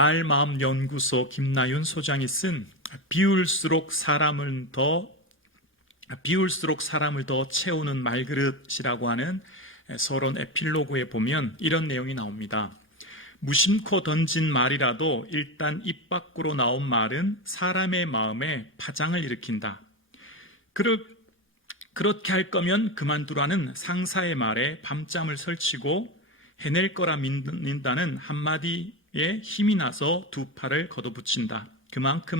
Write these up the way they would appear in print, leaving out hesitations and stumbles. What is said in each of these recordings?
말마음연구소 김나윤 소장이 쓴 비울수록 사람을 더 채우는 말그릇이라고 하는 서론 에필로그에 보면 이런 내용이 나옵니다. 무심코 던진 말이라도 일단 입 밖으로 나온 말은 사람의 마음에 파장을 일으킨다. 그렇게 할 거면 그만두라는 상사의 말에 밤잠을 설치고 해낼 거라 믿는다는 한마디에 힘이 나서 두 팔을 걷어붙인다. 그만큼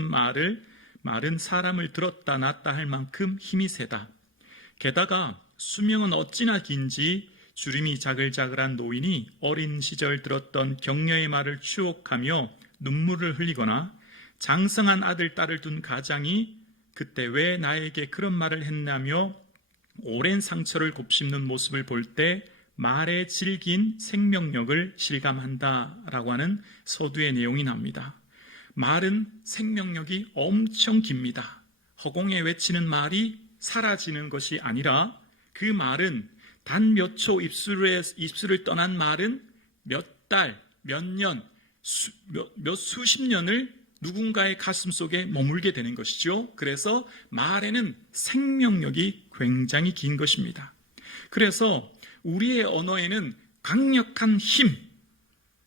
말은 사람을 들었다 놨다 할 만큼 힘이 세다. 게다가 수명은 어찌나 긴지 주름이 자글자글한 노인이 어린 시절 들었던 격려의 말을 추억하며 눈물을 흘리거나 장성한 아들, 딸을 둔 가장이 그때 왜 나에게 그런 말을 했냐며 오랜 상처를 곱씹는 모습을 볼 때 말의 질긴 생명력을 실감한다라고 하는 서두의 내용이 나옵니다. 말은 생명력이 엄청 깁니다. 허공에 외치는 말이 사라지는 것이 아니라 그 말은 단 몇 초 입술을 떠난 말은 몇 달, 몇 년, 몇 수십 년을 누군가의 가슴 속에 머물게 되는 것이죠. 그래서 말에는 생명력이 굉장히 긴 것입니다. 그래서 우리의 언어에는 강력한 힘,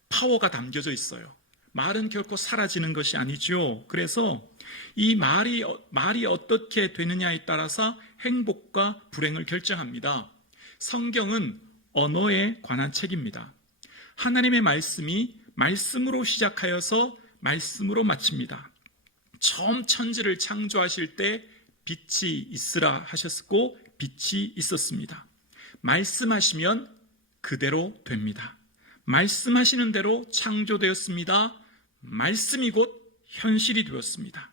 파워가 담겨져 있어요. 말은 결코 사라지는 것이 아니죠. 그래서 이 말이 어떻게 되느냐에 따라서 행복과 불행을 결정합니다. 성경은 언어에 관한 책입니다. 하나님의 말씀이 말씀으로 시작하여서 말씀으로 마칩니다. 처음 천지를 창조하실 때 빛이 있으라 하셨고 빛이 있었습니다. 말씀하시면 그대로 됩니다. 말씀하시는 대로 창조되었습니다. 말씀이 곧 현실이 되었습니다.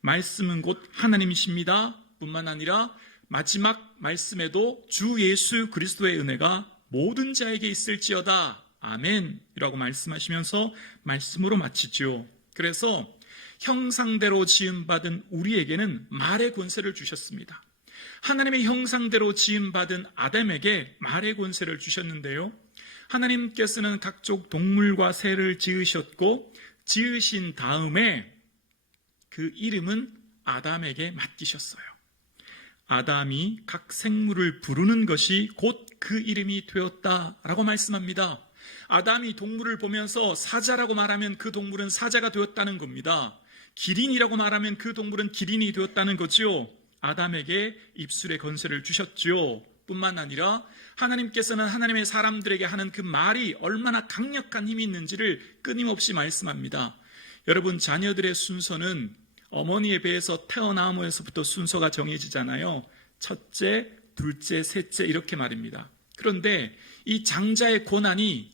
말씀은 곧 하나님이십니다. 뿐만 아니라 마지막 말씀에도 주 예수 그리스도의 은혜가 모든 자에게 있을지어다. 아멘 이라고 말씀하시면서 말씀으로 마치죠. 그래서 형상대로 지음받은 우리에게는 말의 권세를 주셨습니다. 하나님의 형상대로 지음받은 아담에게 말의 권세를 주셨는데요. 하나님께서는 각종 동물과 새를 지으셨고 지으신 다음에 그 이름은 아담에게 맡기셨어요. 아담이 각 생물을 부르는 것이 곧 그 이름이 되었다라고 말씀합니다. 아담이 동물을 보면서 사자라고 말하면 그 동물은 사자가 되었다는 겁니다. 기린이라고 말하면 그 동물은 기린이 되었다는 거죠. 아담에게 입술의 권세를 주셨죠. 뿐만 아니라 하나님께서는 하나님의 사람들에게 하는 그 말이 얼마나 강력한 힘이 있는지를 끊임없이 말씀합니다. 여러분, 자녀들의 순서는 어머니의 배에서 태어남에서부터 순서가 정해지잖아요. 첫째, 둘째, 셋째 이렇게 말입니다. 그런데 이 장자의 고난이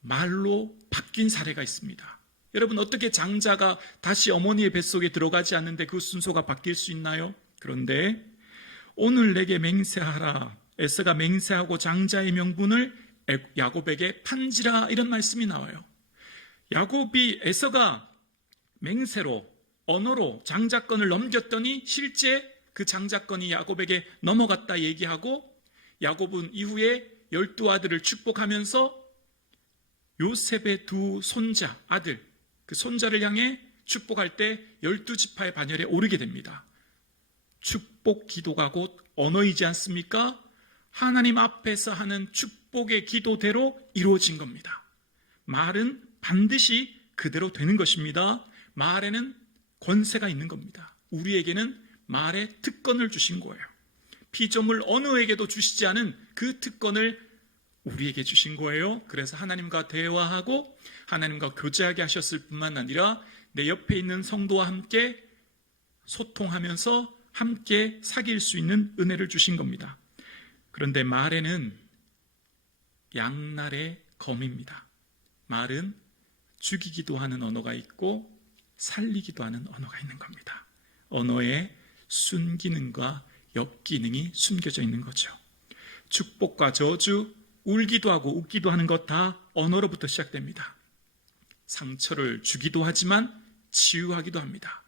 말로 바뀐 사례가 있습니다. 여러분, 어떻게 장자가 다시 어머니의 뱃속에 들어가지 않는데 그 순서가 바뀔 수 있나요? 그런데 오늘 내게 맹세하라. 에서가 맹세하고 장자의 명분을 야곱에게 판지라 이런 말씀이 나와요. 에서가 맹세로 언어로 장자권을 넘겼더니 실제 그 장자권이 야곱에게 넘어갔다 얘기하고 야곱은 이후에 12아들을 축복하면서 요셉의 두 손자, 아들, 그 손자를 향해 축복할 때 12지파의 반열에 오르게 됩니다. 축복 기도가 곧 언어이지 않습니까? 하나님 앞에서 하는 축복의 기도대로 이루어진 겁니다. 말은 반드시 그대로 되는 것입니다. 말에는 권세가 있는 겁니다. 우리에게는 말의 특권을 주신 거예요. 피조물 어느에게도 주시지 않은 그 특권을 우리에게 주신 거예요. 그래서 하나님과 대화하고 하나님과 교제하게 하셨을 뿐만 아니라 내 옆에 있는 성도와 함께 소통하면서 함께 사귈 수 있는 은혜를 주신 겁니다. 그런데 말에는 양날의 검입니다. 말은 죽이기도 하는 언어가 있고 살리기도 하는 언어가 있는 겁니다. 언어에 순기능과 역기능이 숨겨져 있는 거죠. 축복과 저주, 울기도 하고 웃기도 하는 것 다 언어로부터 시작됩니다. 상처를 주기도 하지만 치유하기도 합니다.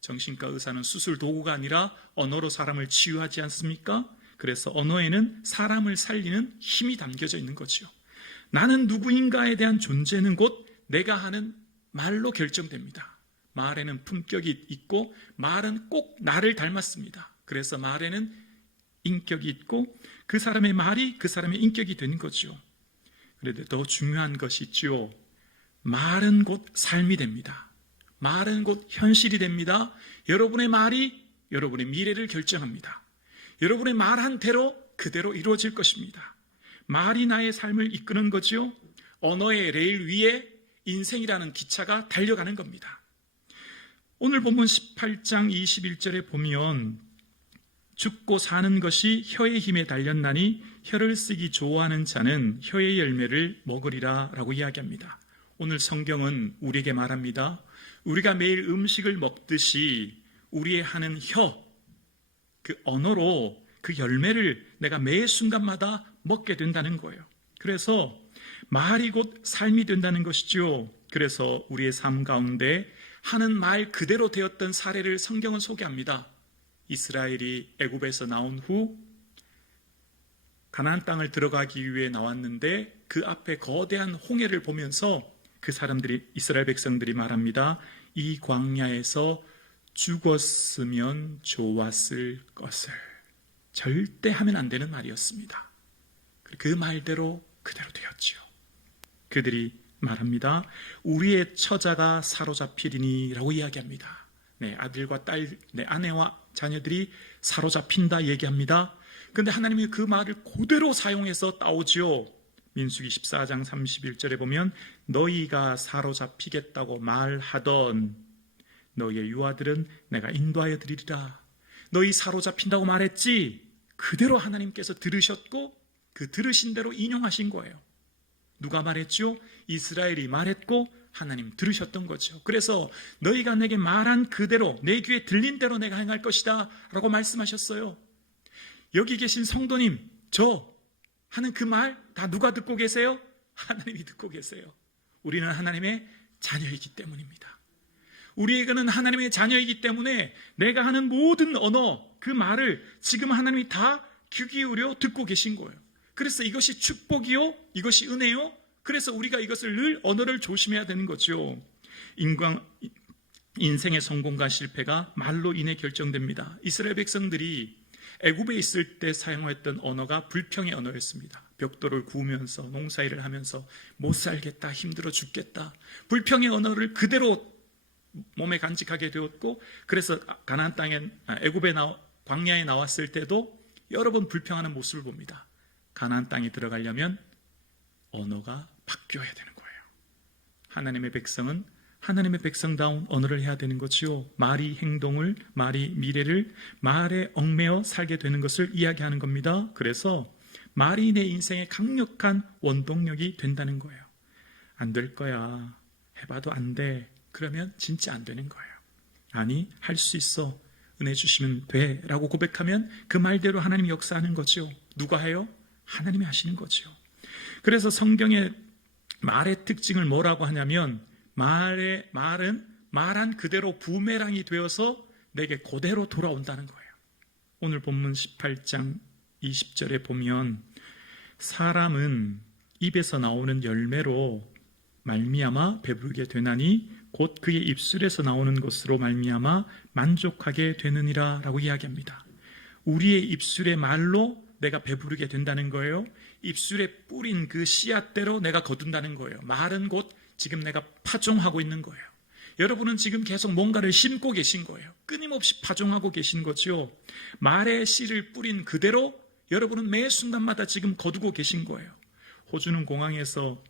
정신과 의사는 수술 도구가 아니라 언어로 사람을 치유하지 않습니까? 그래서 언어에는 사람을 살리는 힘이 담겨져 있는 거죠. 나는 누구인가에 대한 존재는 곧 내가 하는 말로 결정됩니다. 말에는 품격이 있고 말은 꼭 나를 닮았습니다. 그래서 말에는 인격이 있고 그 사람의 말이 그 사람의 인격이 되는 거죠. 그런데 더 중요한 것이 있죠. 말은 곧 삶이 됩니다. 말은 곧 현실이 됩니다. 여러분의 말이 여러분의 미래를 결정합니다. 여러분의 말한 대로 그대로 이루어질 것입니다. 말이 나의 삶을 이끄는 거죠. 언어의 레일 위에 인생이라는 기차가 달려가는 겁니다. 오늘 본문 18장 21절에 보면 죽고 사는 것이 혀의 힘에 달렸나니 혀를 쓰기 좋아하는 자는 혀의 열매를 먹으리라 라고 이야기합니다. 오늘 성경은 우리에게 말합니다. 우리가 매일 음식을 먹듯이 우리의 하는 혀, 그 언어로 그 열매를 내가 매 순간마다 먹게 된다는 거예요. 그래서 말이 곧 삶이 된다는 것이죠. 그래서 우리의 삶 가운데 하는 말 그대로 되었던 사례를 성경은 소개합니다. 이스라엘이 애굽에서 나온 후 가나안 땅을 들어가기 위해 나왔는데 그 앞에 거대한 홍해를 보면서 그 사람들이, 이스라엘 백성들이 말합니다. 이 광야에서 죽었으면 좋았을 것을. 절대 하면 안 되는 말이었습니다. 그 말대로 그대로 되었지요. 그들이 말합니다. 우리의 처자가 사로잡히리니 라고 이야기합니다. 아들과 딸, 아내와 자녀들이 사로잡힌다 얘기합니다. 그런데 하나님이 그 말을 그대로 사용해서 따오지요. 민수기 14장 31절에 보면 너희가 사로잡히겠다고 말하던 너희의 유아들은 내가 인도하여 드리리라. 너희 사로잡힌다고 말했지? 그대로 하나님께서 들으셨고 그 들으신 대로 인용하신 거예요. 누가 말했죠? 이스라엘이 말했고 하나님 들으셨던 거죠. 그래서 너희가 내게 말한 그대로 내 귀에 들린 대로 내가 행할 것이다 라고 말씀하셨어요. 여기 계신 성도님, 저 하는 그 말 다 누가 듣고 계세요? 하나님이 듣고 계세요. 우리는 하나님의 자녀이기 때문입니다. 우리에게는 하나님의 자녀이기 때문에 내가 하는 모든 언어, 그 말을 지금 하나님이 다 귀 기울여 듣고 계신 거예요. 그래서 이것이 축복이요, 이것이 은혜요. 그래서 우리가 이것을 늘 언어를 조심해야 되는 거죠. 인생의 성공과 실패가 말로 인해 결정됩니다. 이스라엘 백성들이 애굽에 있을 때 사용했던 언어가 불평의 언어였습니다. 벽돌을 구우면서 농사일을 하면서 못 살겠다, 힘들어 죽겠다, 불평의 언어를 그대로 몸에 간직하게 되었고, 그래서 가나안 땅에 애굽에 광야에 나왔을 때도 여러 번 불평하는 모습을 봅니다. 가나안 땅에 들어가려면 언어가 바뀌어야 되는 거예요. 하나님의 백성은 하나님의 백성다운 언어를 해야 되는 거지요. 말이 행동을, 말이 미래를, 말에 얽매여 살게 되는 것을 이야기하는 겁니다. 그래서 말이 내 인생의 강력한 원동력이 된다는 거예요. 안 될 거야, 해봐도 안 돼, 그러면 진짜 안 되는 거예요. 아니, 할 수 있어, 은혜 주시면 돼 라고 고백하면 그 말대로 하나님이 역사하는 거죠. 누가 해요? 하나님이 하시는 거죠. 그래서 성경의 말의 특징을 뭐라고 하냐면 말은 말한 그대로 부메랑이 되어서 내게 그대로 돌아온다는 거예요. 오늘 본문 18장 20절에 보면 사람은 입에서 나오는 열매로 말미암아 배부르게 되나니 곧 그의 입술에서 나오는 것으로 말미암아 만족하게 되느니라 라고 이야기합니다. 우리의 입술의 말로 내가 배부르게 된다는 거예요. 입술에 뿌린 그 씨앗대로 내가 거둔다는 거예요. 말은 곧 지금 내가 파종하고 있는 거예요. 여러분은 지금 계속 뭔가를 심고 계신 거예요. 끊임없이 파종하고 계신 거죠. 말의 씨를 뿌린 그대로 여러분은 매 순간마다 지금 거두고 계신 거예요. 호주는 공항에서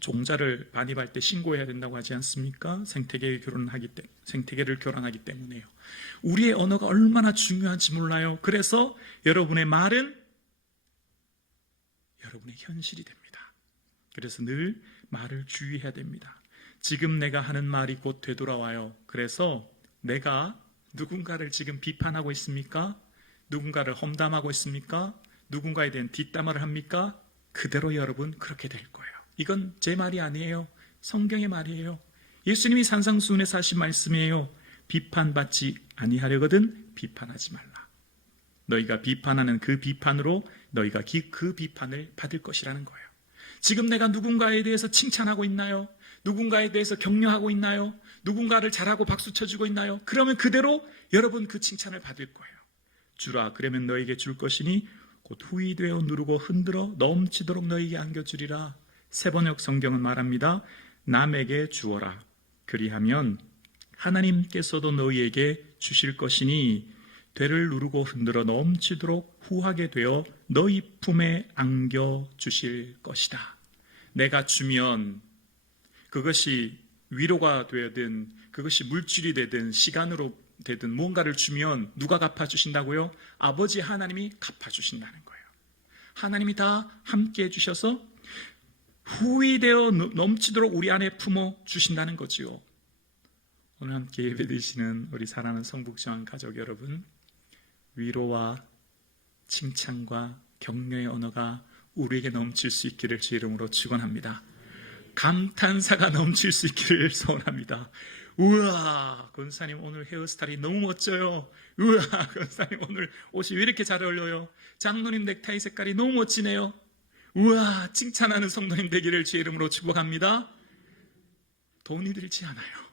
종자를 반입할 때 신고해야 된다고 하지 않습니까? 생태계를 교란하기 때문에요. 우리의 언어가 얼마나 중요한지 몰라요. 그래서 여러분의 말은 여러분의 현실이 됩니다. 그래서 늘 말을 주의해야 됩니다. 지금 내가 하는 말이 곧 되돌아와요. 그래서 내가 누군가를 지금 비판하고 있습니까? 누군가를 험담하고 있습니까? 누군가에 대한 뒷담화를 합니까? 그대로 여러분 그렇게 될 거예요. 이건 제 말이 아니에요. 성경의 말이에요. 예수님이 산상수훈에서 하신 말씀이에요. 비판받지 아니하려거든 비판하지 말라. 너희가 비판하는 그 비판으로 너희가 그 비판을 받을 것이라는 거예요. 지금 내가 누군가에 대해서 칭찬하고 있나요? 누군가에 대해서 격려하고 있나요? 누군가를 잘하고 박수 쳐주고 있나요? 그러면 그대로 여러분 그 칭찬을 받을 거예요. 주라, 그러면 너에게 줄 것이니 곧 후이 되어 누르고 흔들어 넘치도록 너에게 안겨주리라. 세번역 성경은 말합니다. 남에게 주어라. 그리하면 하나님께서도 너희에게 주실 것이니 되를 누르고 흔들어 넘치도록 후하게 되어 너희 품에 안겨주실 것이다. 내가 주면 그것이 위로가 되든 그것이 물질이 되든 시간으로 되든 뭔가를 주면 누가 갚아주신다고요? 아버지 하나님이 갚아주신다는 거예요. 하나님이 다 함께 해주셔서 후히 되어 넘치도록 우리 안에 품어주신다는 거지요. 오늘 함께 예배드리시는 우리 사랑하는 성북정한 가족 여러분, 위로와 칭찬과 격려의 언어가 우리에게 넘칠 수 있기를 주 이름으로 축원합니다. 감탄사가 넘칠 수 있기를 소원합니다. 우와, 권사님 오늘 헤어스타일이 너무 멋져요. 우와, 권사님 오늘 옷이 왜 이렇게 잘 어울려요. 장로님 넥타이 색깔이 너무 멋지네요. 우와, 칭찬하는 성도님 되기를 주의 이름으로 축복합니다. 돈이 들지 않아요.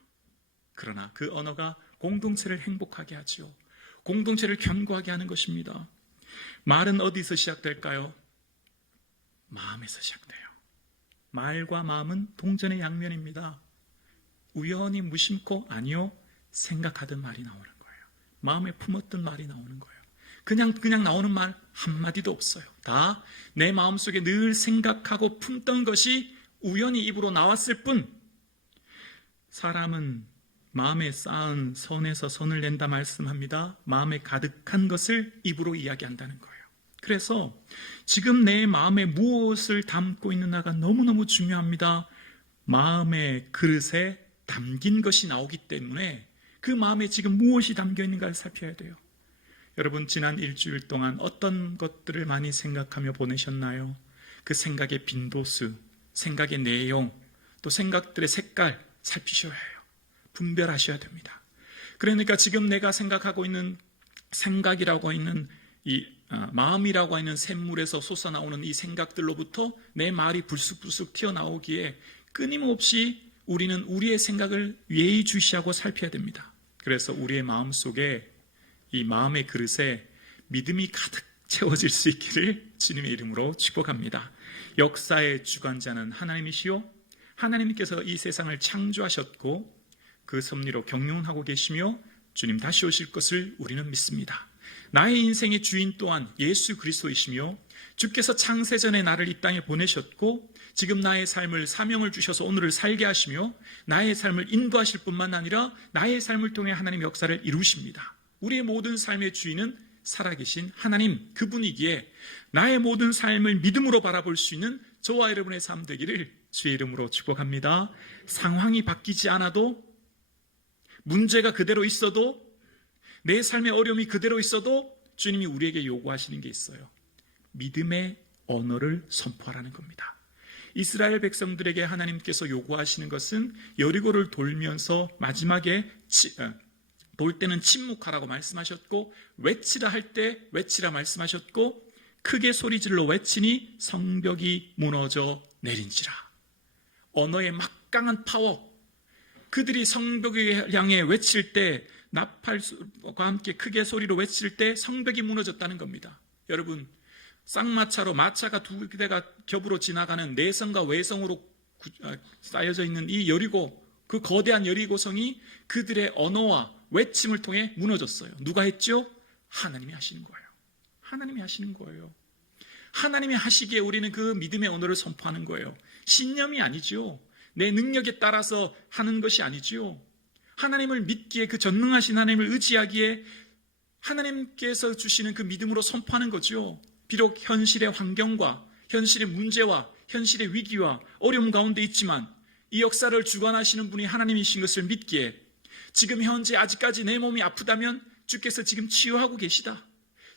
그러나 그 언어가 공동체를 행복하게 하죠. 공동체를 견고하게 하는 것입니다. 말은 어디서 시작될까요? 마음에서 시작돼요. 말과 마음은 동전의 양면입니다. 우연히 무심코 아니요, 생각하던 말이 나오는 거예요. 마음에 품었던 말이 나오는 거예요. 그냥 나오는 말 한마디도 없어요. 다 내 마음속에 늘 생각하고 품던 것이 우연히 입으로 나왔을 뿐, 사람은 마음에 쌓은 선에서 선을 낸다 말씀합니다. 마음에 가득한 것을 입으로 이야기한다는 거예요. 그래서 지금 내 마음에 무엇을 담고 있느냐가 너무너무 중요합니다. 마음의 그릇에 담긴 것이 나오기 때문에 그 마음에 지금 무엇이 담겨 있는가를 살펴야 돼요. 여러분, 지난 일주일 동안 어떤 것들을 많이 생각하며 보내셨나요? 그 생각의 빈도수, 생각의 내용, 또 생각들의 색깔 살피셔야 해요. 분별하셔야 됩니다. 그러니까 지금 내가 생각하고 있는 생각이라고 있는 이 마음이라고 하는 샘물에서 솟아나오는 이 생각들로부터 내 말이 불쑥불쑥 튀어나오기에 끊임없이 우리는 우리의 생각을 예의주시하고 살펴야 됩니다. 그래서 우리의 마음속에 이 마음의 그릇에 믿음이 가득 채워질 수 있기를 주님의 이름으로 축복합니다. 역사의 주관자는 하나님이시요, 하나님께서 이 세상을 창조하셨고 그 섭리로 경영하고 계시며 주님 다시 오실 것을 우리는 믿습니다. 나의 인생의 주인 또한 예수 그리스도이시며 주께서 창세전에 나를 이 땅에 보내셨고 지금 나의 삶을 사명을 주셔서 오늘을 살게 하시며 나의 삶을 인도하실 뿐만 아니라 나의 삶을 통해 하나님의 역사를 이루십니다. 우리의 모든 삶의 주인은 살아계신 하나님, 그분이기에 나의 모든 삶을 믿음으로 바라볼 수 있는 저와 여러분의 삶 되기를 주의 이름으로 축복합니다. 상황이 바뀌지 않아도, 문제가 그대로 있어도, 내 삶의 어려움이 그대로 있어도 주님이 우리에게 요구하시는 게 있어요. 믿음의 언어를 선포하라는 겁니다. 이스라엘 백성들에게 하나님께서 요구하시는 것은 여리고를 돌면서 마지막에 돌 때는 침묵하라고 말씀하셨고 외치라 할 때 외치라 말씀하셨고 크게 소리질러 외치니 성벽이 무너져 내린지라. 언어의 막강한 파워, 그들이 성벽을 향해 외칠 때, 나팔과 함께 크게 소리로 외칠 때 성벽이 무너졌다는 겁니다. 여러분, 쌍마차로 마차가 두 대가 겹으로 지나가는 내성과 외성으로 쌓여져 있는 이 여리고, 그 거대한 여리고성이 그들의 언어와 외침을 통해 무너졌어요. 누가 했죠? 하나님이 하시는 거예요. 하나님이 하시는 거예요. 하나님이 하시기에 우리는 그 믿음의 언어를 선포하는 거예요. 신념이 아니죠. 내 능력에 따라서 하는 것이 아니지요. 하나님을 믿기에, 그 전능하신 하나님을 의지하기에 하나님께서 주시는 그 믿음으로 선포하는 거죠. 비록 현실의 환경과 현실의 문제와 현실의 위기와 어려움 가운데 있지만 이 역사를 주관하시는 분이 하나님이신 것을 믿기에 지금 현재 아직까지 내 몸이 아프다면 주께서 지금 치유하고 계시다.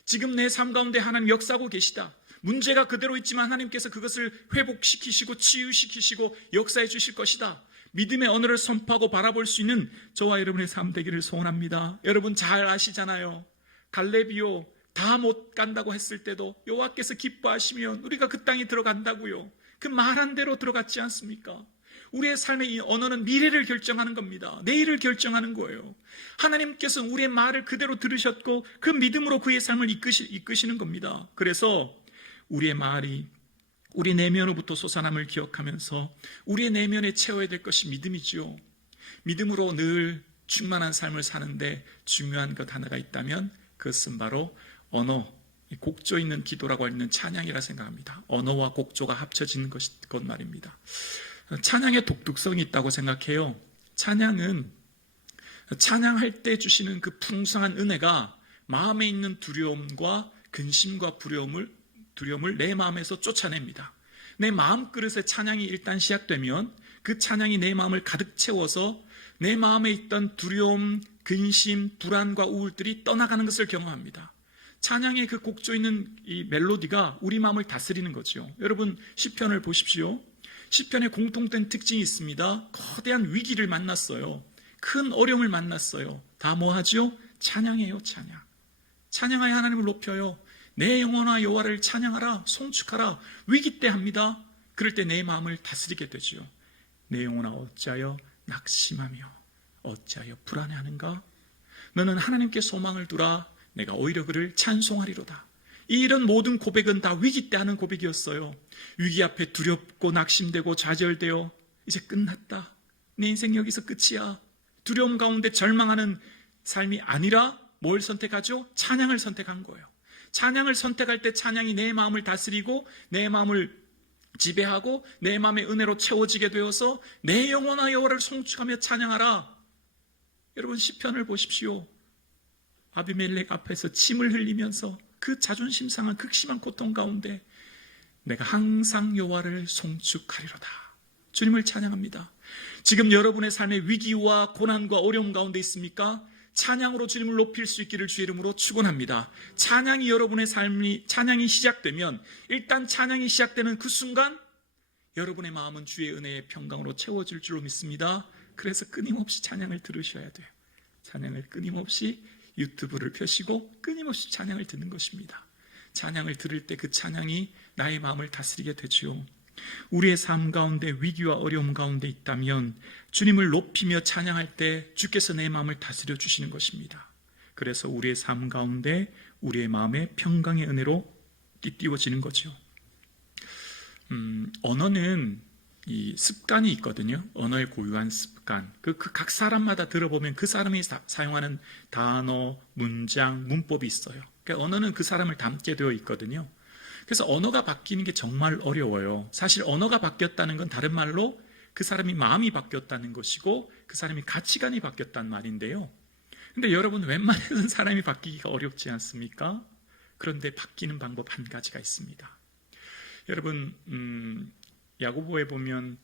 지금 내 삶 가운데 하나님 역사하고 계시다. 문제가 그대로 있지만 하나님께서 그것을 회복시키시고 치유시키시고 역사해 주실 것이다. 믿음의 언어를 선포하고 바라볼 수 있는 저와 여러분의 삶 되기를 소원합니다. 여러분 잘 아시잖아요. 갈렙이요, 다 못 간다고 했을 때도 여호와께서 기뻐하시면 우리가 그 땅에 들어간다고요. 그 말한 대로 들어갔지 않습니까? 우리의 삶의 이 언어는 미래를 결정하는 겁니다. 내일을 결정하는 거예요. 하나님께서 우리의 말을 그대로 들으셨고 그 믿음으로 그의 삶을 이끄시는 겁니다. 그래서 우리의 말이 우리 내면으로부터 솟아남을 기억하면서 우리의 내면에 채워야 될 것이 믿음이지요. 믿음으로 늘 충만한 삶을 사는데 중요한 것 하나가 있다면 그것은 바로 언어, 곡조 있는 기도라고 하는 찬양이라 생각합니다. 언어와 곡조가 합쳐지는 것 말입니다. 찬양의 독특성이 있다고 생각해요. 찬양은 찬양할 때 주시는 그 풍성한 은혜가 마음에 있는 두려움과 근심과 두려움을 내 마음에서 쫓아냅니다. 내 마음 그릇에 찬양이 일단 시작되면 그 찬양이 내 마음을 가득 채워서 내 마음에 있던 두려움, 근심, 불안과 우울들이 떠나가는 것을 경험합니다. 찬양의 그 곡조 있는 이 멜로디가 우리 마음을 다스리는 거죠. 여러분 시편을 보십시오. 시편에 공통된 특징이 있습니다. 거대한 위기를 만났어요. 큰 어려움을 만났어요. 다 뭐하죠? 찬양해요. 찬양. 찬양하여 하나님을 높여요. 내 영혼아 여호와를 찬양하라, 송축하라. 위기 때 합니다. 그럴 때 내 마음을 다스리게 되죠. 내 영혼아 어찌하여 낙심하며 어찌하여 불안해하는가? 너는 하나님께 소망을 두라. 내가 오히려 그를 찬송하리로다. 이런 모든 고백은 다 위기 때 하는 고백이었어요. 위기 앞에 두렵고 낙심되고 좌절되어 이제 끝났다. 내 인생 여기서 끝이야. 두려움 가운데 절망하는 삶이 아니라 뭘 선택하죠? 찬양을 선택한 거예요. 찬양을 선택할 때 찬양이 내 마음을 다스리고 내 마음을 지배하고 내 마음의 은혜로 채워지게 되어서 내 영혼아 여호와를 송축하며 찬양하라. 여러분 시편을 보십시오. 아비멜렉 앞에서 침을 흘리면서 그 자존심 상한 극심한 고통 가운데 내가 항상 여호와를 송축하리로다. 주님을 찬양합니다. 지금 여러분의 삶의 위기와 고난과 어려움 가운데 있습니까? 찬양으로 주님을 높일 수 있기를 주의 이름으로 축원합니다. 찬양이 여러분의 찬양이 시작되면 일단 찬양이 시작되는 그 순간 여러분의 마음은 주의 은혜의 평강으로 채워질 줄로 믿습니다. 그래서 끊임없이 찬양을 들으셔야 돼요. 찬양을 끊임없이 유튜브를 펴시고 끊임없이 찬양을 듣는 것입니다. 찬양을 들을 때 그 찬양이 나의 마음을 다스리게 되죠. 우리의 삶 가운데 위기와 어려움 가운데 있다면 주님을 높이며 찬양할 때 주께서 내 마음을 다스려 주시는 것입니다. 그래서 우리의 삶 가운데 우리의 마음에 평강의 은혜로 띠띠워지는 거죠. 언어는 이 습관이 있거든요. 언어의 고유한 습관. 각 사람마다 들어보면 그 사람이 사용하는 단어, 문장, 문법이 있어요. 그러니까 언어는 그 사람을 닮게 되어 있거든요. 그래서 언어가 바뀌는 게 정말 어려워요. 사실 언어가 바뀌었다는 건 다른 말로 그 사람이 마음이 바뀌었다는 것이고 그 사람이 가치관이 바뀌었다는 말인데요. 근데 여러분 웬만해서는 사람이 바뀌기가 어렵지 않습니까? 그런데 바뀌는 방법 한 가지가 있습니다. 여러분 야고보에 보면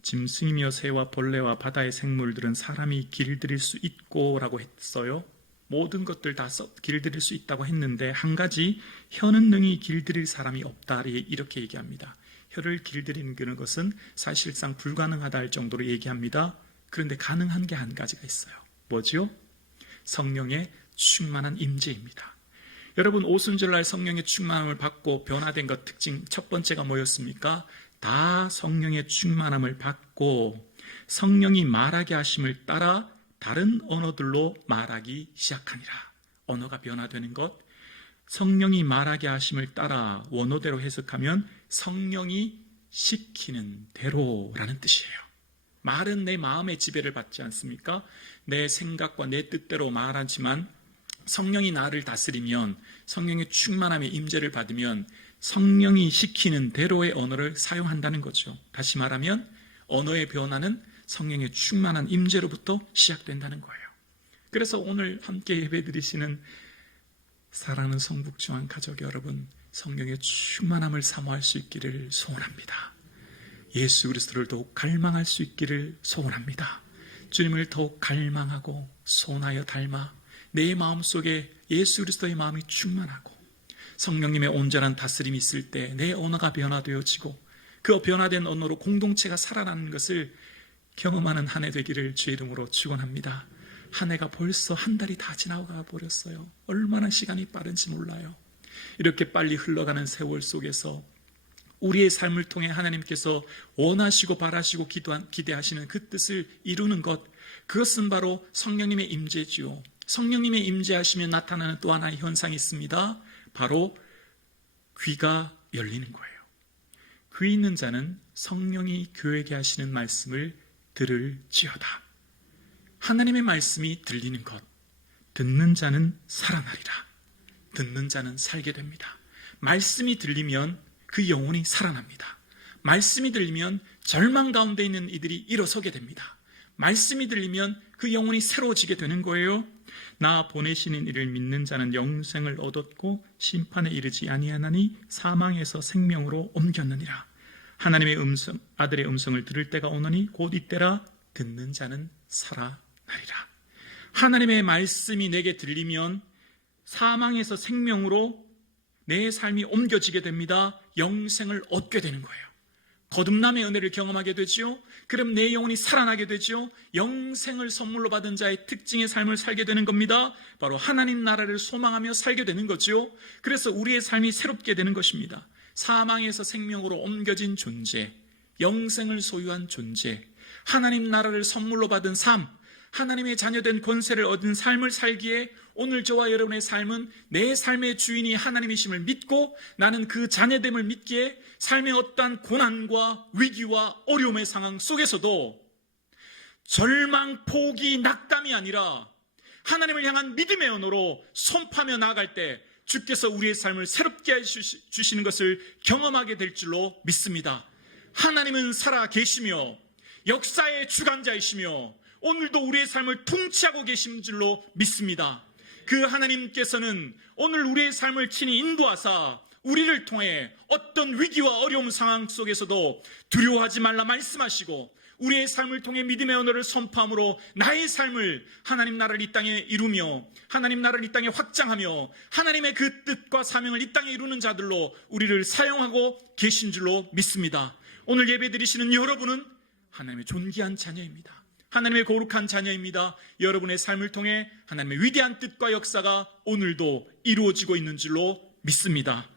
짐승이며 새와 벌레와 바다의 생물들은 사람이 길들일 수 있고 라고 했어요. 모든 것들 다 길들일 수 있다고 했는데 한 가지 혀는 능히 길들일 사람이 없다 이렇게 얘기합니다. 혀를 길들이는 것은 사실상 불가능하다 할 정도로 얘기합니다. 그런데 가능한 게 한 가지가 있어요. 뭐죠? 성령의 충만한 임재입니다. 여러분 오순절날 성령의 충만함을 받고 변화된 것 특징 첫 번째가 뭐였습니까? 다 성령의 충만함을 받고 성령이 말하게 하심을 따라 다른 언어들로 말하기 시작하니라. 언어가 변화되는 것, 성령이 말하게 하심을 따라 원어대로 해석하면 성령이 시키는 대로라는 뜻이에요. 말은 내 마음의 지배를 받지 않습니까? 내 생각과 내 뜻대로 말하지만 성령이 나를 다스리면 성령의 충만함의 임재를 받으면 성령이 시키는 대로의 언어를 사용한다는 거죠. 다시 말하면 언어의 변화는 성령의 충만한 임재로부터 시작된다는 거예요. 그래서 오늘 함께 예배드리시는 사랑하는 성북중앙 가족 여러분, 성령의 충만함을 사모할 수 있기를 소원합니다. 예수 그리스도를 더욱 갈망할 수 있기를 소원합니다. 주님을 더욱 갈망하고 소원하여 닮아 내 마음속에 예수 그리스도의 마음이 충만하고 성령님의 온전한 다스림이 있을 때 내 언어가 변화되어지고 그 변화된 언어로 공동체가 살아나는 것을 경험하는 한 해 되기를 주의 이름으로 축원합니다. 한 해가 벌써 한 달이 다 지나가 버렸어요. 얼마나 시간이 빠른지 몰라요. 이렇게 빨리 흘러가는 세월 속에서 우리의 삶을 통해 하나님께서 원하시고 바라시고 기대하시는 그 뜻을 이루는 것, 그것은 바로 성령님의 임재지요. 성령님의 임재하시면 나타나는 또 하나의 현상이 있습니다. 바로 귀가 열리는 거예요. 귀 있는 자는 성령이 교회에게 하시는 말씀을 들을지어다. 하나님의 말씀이 들리는 것, 듣는 자는 살아나리라. 듣는 자는 살게 됩니다. 말씀이 들리면 그 영혼이 살아납니다. 말씀이 들리면 절망 가운데 있는 이들이 일어서게 됩니다. 말씀이 들리면 그 영혼이 새로워지게 되는 거예요. 나 보내시는 이를 믿는 자는 영생을 얻었고 심판에 이르지 아니하나니 사망에서 생명으로 옮겼느니라. 하나님의 음성, 아들의 음성을 들을 때가 오노니 곧 이때라. 듣는 자는 살아나리라. 하나님의 말씀이 내게 들리면 사망에서 생명으로 내 삶이 옮겨지게 됩니다. 영생을 얻게 되는 거예요. 거듭남의 은혜를 경험하게 되죠. 그럼 내 영혼이 살아나게 되죠. 영생을 선물로 받은 자의 특징의 삶을 살게 되는 겁니다. 바로 하나님 나라를 소망하며 살게 되는 거죠. 그래서 우리의 삶이 새롭게 되는 것입니다. 사망에서 생명으로 옮겨진 존재, 영생을 소유한 존재, 하나님 나라를 선물로 받은 삶, 하나님의 자녀된 권세를 얻은 삶을 살기에 오늘 저와 여러분의 삶은 내 삶의 주인이 하나님이심을 믿고 나는 그 자녀됨을 믿기에 삶의 어떠한 고난과 위기와 어려움의 상황 속에서도 절망, 포기, 낙담이 아니라 하나님을 향한 믿음의 언어로 손파며 나아갈 때 주께서 우리의 삶을 새롭게 해주시는 것을 경험하게 될 줄로 믿습니다. 하나님은 살아 계시며 역사의 주관자이시며 오늘도 우리의 삶을 통치하고 계신 줄로 믿습니다. 그 하나님께서는 오늘 우리의 삶을 친히 인도하사 우리를 통해 어떤 위기와 어려움 상황 속에서도 두려워하지 말라 말씀하시고 우리의 삶을 통해 믿음의 언어를 선포함으로 나의 삶을 하나님 나라를 이 땅에 이루며 하나님 나라를 이 땅에 확장하며 하나님의 그 뜻과 사명을 이 땅에 이루는 자들로 우리를 사용하고 계신 줄로 믿습니다. 오늘 예배드리시는 여러분은 하나님의 존귀한 자녀입니다. 하나님의 거룩한 자녀입니다. 여러분의 삶을 통해 하나님의 위대한 뜻과 역사가 오늘도 이루어지고 있는 줄로 믿습니다.